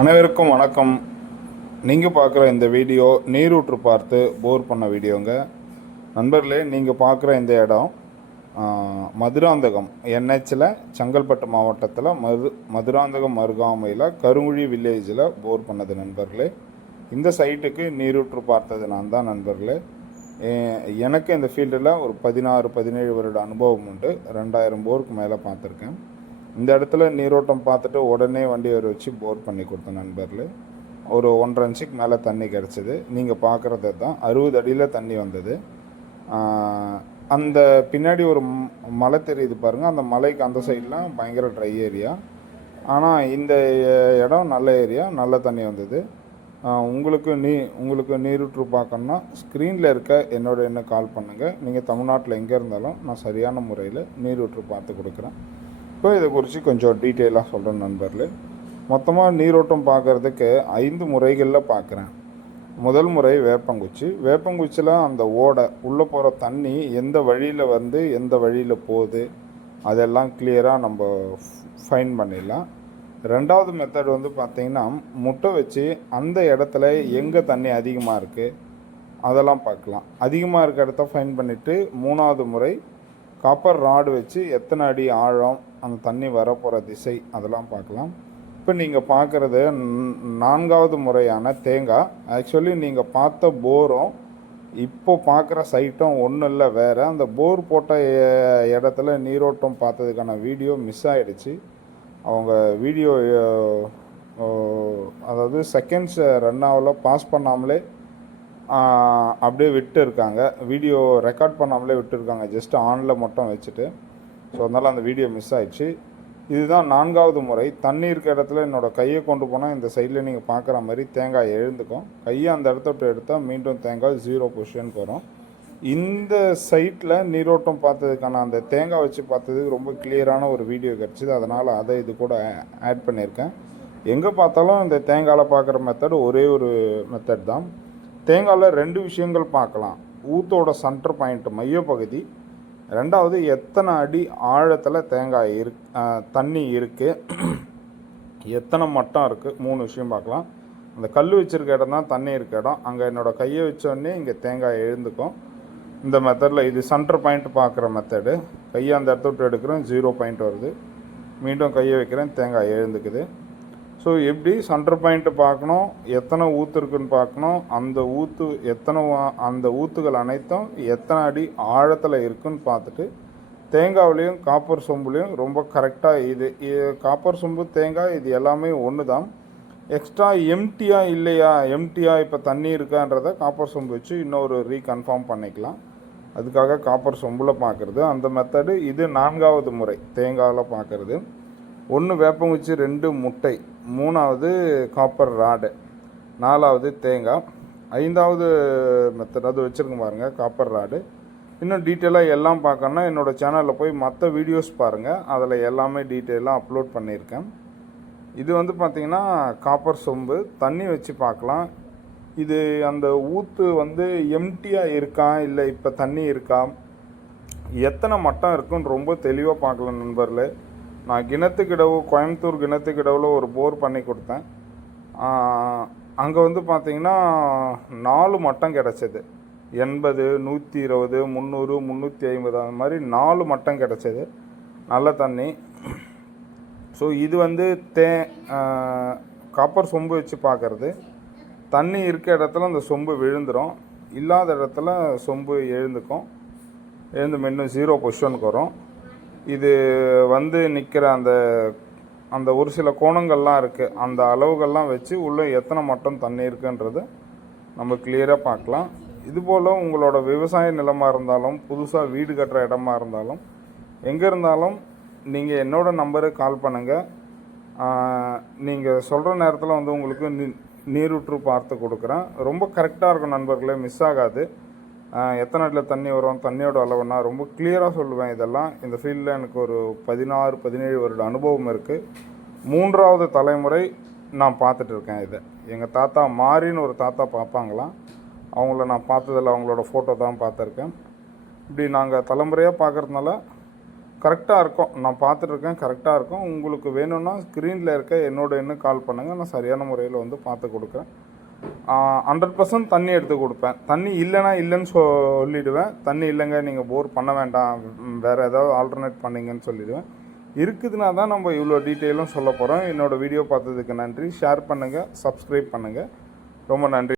அனைவருக்கும் வணக்கம். நீங்கள் பார்க்குற இந்த வீடியோ நீரூற்று பார்த்து போர் பண்ண வீடியோங்க. நண்பர்களே, நீங்கள் பார்க்குற இந்த இடம் மதுராந்தகம் என்ஹெச்சில் செங்கல்பட்டு மாவட்டத்தில் மதுராந்தகம் அருகாமையில் கருங்குழி வில்லேஜில் போர் பண்ணது நண்பர்களே. இந்த சைட்டுக்கு நீரூற்று பார்த்தது நான் தான் நண்பர்களே. எனக்கு இந்த ஃபீல்டில் ஒரு 16-17 வருட அனுபவம் உண்டு. 2000 போருக்கு மேலே பார்த்துருக்கேன். இந்த இடத்துல நீரோட்டம் பார்த்துட்டு உடனே வண்டி வச்சு போர் பண்ணி கொடுத்தேன் நண்பர்களே. ஒரு 1.5 இன்ச்சுக்கு மேலே தண்ணி கிடச்சிது. நீங்கள் பார்க்குறது தான் 60 அடியில் தண்ணி வந்தது. அந்த பின்னாடி ஒரு மலை தெரியுது பாருங்கள். அந்த மலைக்கு அந்த சைட்லாம் பயங்கர ட்ரை ஏரியா. ஆனால் இந்த இடம் நல்ல ஏரியா, நல்ல தண்ணி வந்தது. உங்களுக்கு நீரூற்று பார்க்கணுன்னா ஸ்க்ரீனில் இருக்க என்னோட என்ன கால் பண்ணுங்கள். நீங்கள் தமிழ்நாட்டில் எங்கே இருந்தாலும் நான் சரியான முறையில் நீரூற்று பார்த்து கொடுக்குறேன். இப்போ இதை குறித்து கொஞ்சம் டீட்டெயிலாக சொல்கிறேன் நண்பர்களே. மொத்தமாக நீரோட்டம் பார்க்குறதுக்கு 5 முறைகளில் பார்க்குறேன். முதல் முறை வேப்பங்குச்சியில் அந்த ஓடை உள்ளே போகிற தண்ணி எந்த வழியில் வந்து எந்த வழியில் போகுது அதெல்லாம் கிளியராக நம்ம ஃபைன் பண்ணிடலாம். ரெண்டாவது மெத்தட் வந்து பார்த்திங்கன்னா, முட்டை வச்சு அந்த இடத்துல எங்கே தண்ணி அதிகமாக இருக்குது அதெல்லாம் பார்க்கலாம். அதிகமாக இருக்க இடத்த ஃபைன் பண்ணிவிட்டு மூணாவது முறை காப்பர் ராடு வச்சு எத்தனை அடி ஆழம், அந்த தண்ணி வரப்போகிற திசை அதெல்லாம் பார்க்கலாம். இப்போ நீங்கள் பார்க்குறது 4வது முறையான தேங்காய். ஆக்சுவலி நீங்கள் பார்த்த போரும் இப்போ பார்க்குற சைட்டும் ஒன்றும் இல்லை, வேறு. அந்த போர் போட்ட இடத்துல நீரோட்டம் பார்த்ததுக்கான வீடியோ மிஸ் ஆகிடுச்சு. அவங்க வீடியோ அதாவது செகண்ட்ஸ் ரன் ஆகல, பாஸ் பண்ணாமலே அப்படியே விட்டு இருக்காங்க. வீடியோ ரெக்கார்ட் பண்ணாமலே விட்டுருக்காங்க, ஜஸ்ட் ஆனில் மட்டும் வச்சுட்டு. ஸோ அதனால் அந்த வீடியோ மிஸ் ஆகிடுச்சு. இதுதான் 4வது முறை. தண்ணி இருக்க இடத்துல என்னோடய கையை கொண்டு போனால் இந்த சைடில் நீங்கள் பார்க்குற மாதிரி தேங்காய் எழுந்துக்கும். கையை அந்த இடத்த விட்டு எடுத்தால் மீண்டும் தேங்காய் 0 பொசிஷனுக்கு வரும். இந்த சைட்டில் நீரோட்டம் பார்த்ததுக்கான அந்த தேங்காய் வச்சு பார்த்ததுக்கு ரொம்ப கிளியரான ஒரு வீடியோ கிடச்சிது. அதனால் அதை இது கூட ஆட் பண்ணியிருக்கேன். எங்கே பார்த்தாலும் இந்த தேங்காயில் பார்க்குற மெத்தட் ஒரே ஒரு மெத்தட் தான். தேங்காயில் 2 விஷயங்கள் பார்க்கலாம். ஊத்தோட சென்டர் பாயிண்ட் மையப்பகுதி, ரெண்டாவது எத்தனை அடி ஆழத்தில் தேங்காய் தண்ணி இருக்குது, எத்தனை மட்டம் இருக்குது, 3 விஷயம் பார்க்கலாம். அந்த கல் வச்சுருக்க இடம் தான் தண்ணி இருக்க இடம். அங்கே என்னோடய கையை வச்சோடனே இங்கே தேங்காய் எழுந்துக்கும். இந்த மெத்தடில் இது சென்டர் பாயிண்ட் பார்க்குற மெத்தடு. கையை அந்த இடத்த விட்டு எடுக்கிறேன், 0 பாயிண்ட் வருது. மீண்டும் கையை வைக்கிறேன், தேங்காய் எழுந்துக்குது. ஸோ எப்படி சென்டர் பாயிண்ட்டு பார்க்கணும், எத்தனை ஊற்று இருக்குன்னு பார்க்கணும், அந்த ஊற்றுகள் அனைத்தும் எத்தனை அடி ஆழத்தில் இருக்குன்னு பார்த்துட்டு தேங்காவிலையும் காப்பர் சொம்புலையும் ரொம்ப கரெக்டாக இது காப்பர் சொம்பு தேங்காய் இது எல்லாமே ஒன்று தான். எக்ஸ்ட்ரா எம்டியாக இல்லையா, எம்டியாக இப்போ தண்ணி இருக்கான்றதை காப்பர் சொம்பு வச்சு இன்னொரு ரீகன்ஃபார்ம் பண்ணிக்கலாம். அதுக்காக காப்பர் சொம்பில் பார்க்குறது அந்த மெத்தடு. இது 4வது முறை தேங்காயில் பார்க்குறது. 1 வேப்பங்குச்சி, 2 முட்டை, 3வது காப்பர் ராடு, 4வது தேங்காய், 5வது மெத்தட் அது வச்சுருக்க பாருங்கள் காப்பர் ராடு. இன்னும் டீட்டெயிலாக எல்லாம் பார்க்கணுன்னா என்னோடய சேனலில் போய் மற்ற வீடியோஸ் பாருங்கள், அதில் எல்லாமே டீட்டெயிலாக அப்லோட் பண்ணியிருக்கேன். இது வந்து பார்த்திங்கன்னா காப்பர் சொம்பு தண்ணி வச்சு பார்க்கலாம். இது அந்த ஊற்று வந்து எம்டியாக இருக்கா இல்லை இப்போ தண்ணி இருக்கா, எத்தனை மட்டம் இருக்குன்னு ரொம்ப தெளிவாக பார்க்கலாம் நண்பர்களே. நான் கிணத்துக்கிடவு, கோயம்புத்தூர் கிணத்துக்கிடவில் ஒரு போர் பண்ணி கொடுத்தேன். அங்கே வந்து பார்த்திங்கன்னா 4 மட்டம் கிடச்சிது. 80, 120, 300, 350 அந்த மாதிரி 4 மட்டம் கிடச்சிது. நல்ல தண்ணி. ஸோ இது வந்து காப்பர் சொம்பு வச்சு பார்க்குறது. தண்ணி இருக்க இடத்துல அந்த சொம்பு விழுந்துடும், இல்லாத இடத்துல சொம்பு எழுந்து மீண்டும் 0 பொசிஷனுக்கு வரும். இது வந்து நிற்கிற அந்த ஒரு சில கோணங்கள்லாம் இருக்குது, அந்த அளவுகள்லாம் வச்சு உள்ளே எத்தனை மட்டம் தண்ணி இருக்குன்றது நம்ம கிளியராக பார்க்கலாம். இதுபோல் உங்களோட விவசாய நிலமாக இருந்தாலும், புதுசாக வீடு கட்டுற இடமா இருந்தாலும், எங்கே இருந்தாலும் நீங்கள் என்னோடய நம்பருக்கு கால் பண்ணுங்கள். நீங்கள் சொல்கிற நேரத்தில் வந்து உங்களுக்கு நீரூற்று பார்த்து கொடுக்குறேன். ரொம்ப கரெக்டாக இருக்கும் நண்பர்களே, மிஸ் ஆகாது. எத்தனை அடியில் தண்ணி வரும், தண்ணியோட அளவுன்னா ரொம்ப கிளியராக சொல்லுவேன். இதெல்லாம் இந்த ஃபீல்டில் எனக்கு ஒரு 16-17 வருட அனுபவம் இருக்குது. 3வது தலைமுறை நான் பார்த்துட்ருக்கேன். இதை எங்கள் தாத்தா மாரின்னு ஒரு தாத்தா பார்ப்பாங்களாம், அவங்கள நான் பார்த்ததில்ல, அவங்களோட ஃபோட்டோ தான் பார்த்துருக்கேன். இப்படி நாங்கள் தலைமுறையாக பார்க்குறதுனால கரெக்டாக இருக்கும். நான் பார்த்துட்ருக்கேன், கரெக்டாக இருக்கும். உங்களுக்கு வேணும்னா ஸ்க்ரீனில் இருக்க என்னோட எண்ணுக்கு கால் பண்ணுங்கள். நான் சரியான முறையில் வந்து பார்த்து கொடுக்குறேன். 100% தண்ணி எடுத்து கொடுப்பேன். தண்ணி இல்லைன்னா இல்லைன்னு சொல்லிவிடுவேன். தண்ணி இல்லைங்க நீங்கள் போர் பண்ண வேண்டாம், வேறு ஏதாவது ஆல்டர்னேட் பண்ணிங்கன்னு சொல்லிவிடுவேன். இருக்குதுன்னா தான் நம்ம இவ்வளோ டீட்டெயிலும் சொல்ல போகிறோம். என்னோடய வீடியோ பார்த்ததுக்கு நன்றி. ஷேர் பண்ணுங்கள், சப்ஸ்கிரைப் பண்ணுங்கள். ரொம்ப நன்றி.